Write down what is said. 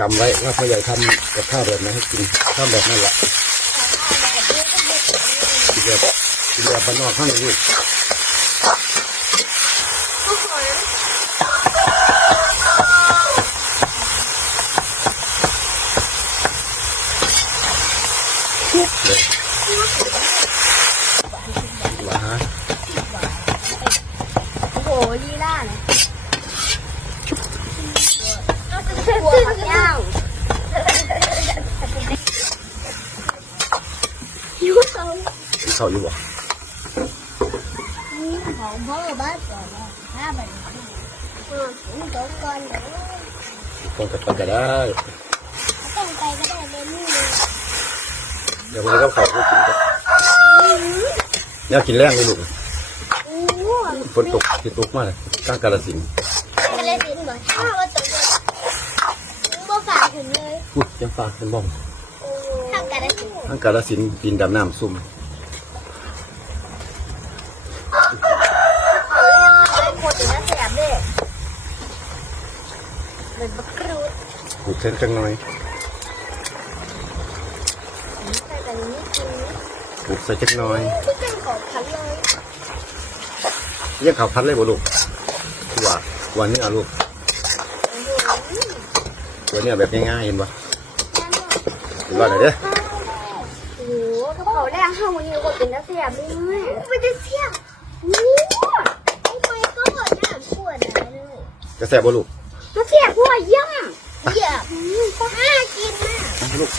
จำไว้ว่าพ่อใหญ่ทำกับข้าวแบบไหนให้กินข้าวแบบนั่นแหละกินแบบกินแบบบ้านนอกข้างในลูกทุกคนเลยว่าโอ้โหลีล่าเนี่ย หัวผักย่างยูสองกินข้าวอยู่บ่ของพ่อบ้านก่อนนะห้าบาทอืมผมตกก่อนเดี๋ยวคนกับคนก็ได้ต้องไปก็ได้เลยนี่เดี๋ยววันนี้ก็ข้าวก็กินก็เนี่ยกินแรงเลยลูกอู้ฝนตกที่ตกมาเลยกลางกาลสินธุ์ก็เลยบินบ่ถ้าว่าตก เลยบ่ฝ่าถึงเลยพูดยังฟ้าเป็นบ้องทำกันได้ถึงกลางกาลสินธุ์ดินดำน้ำซุ่มเขาเรียกเป็นคนถึงจะแสบเลยเหมือนบักกรูดปลูกเส้นจังน้อยใส่กันนิดนึงปลูกใส่จังน้อยที่เป็นของพันเลยเรียกข้าวพัดเลยบ่ลูกว่าวันนี้อะลูกโอ้โห วันนี้แบบง่ายๆเห็นปะเห็นว่าไหนเด้อโอ้โหกระเป๋าแรกห้าวันนี้ก็เป็นนักเสียบเลยไม่ได้เสียบโอ้ไอ้ไปก็หมดหน้าปวดนะเลยจะแสบบ่ลูกนักเสียบหัวย่ำเหยียบก็ห้ากินมากเอาลูก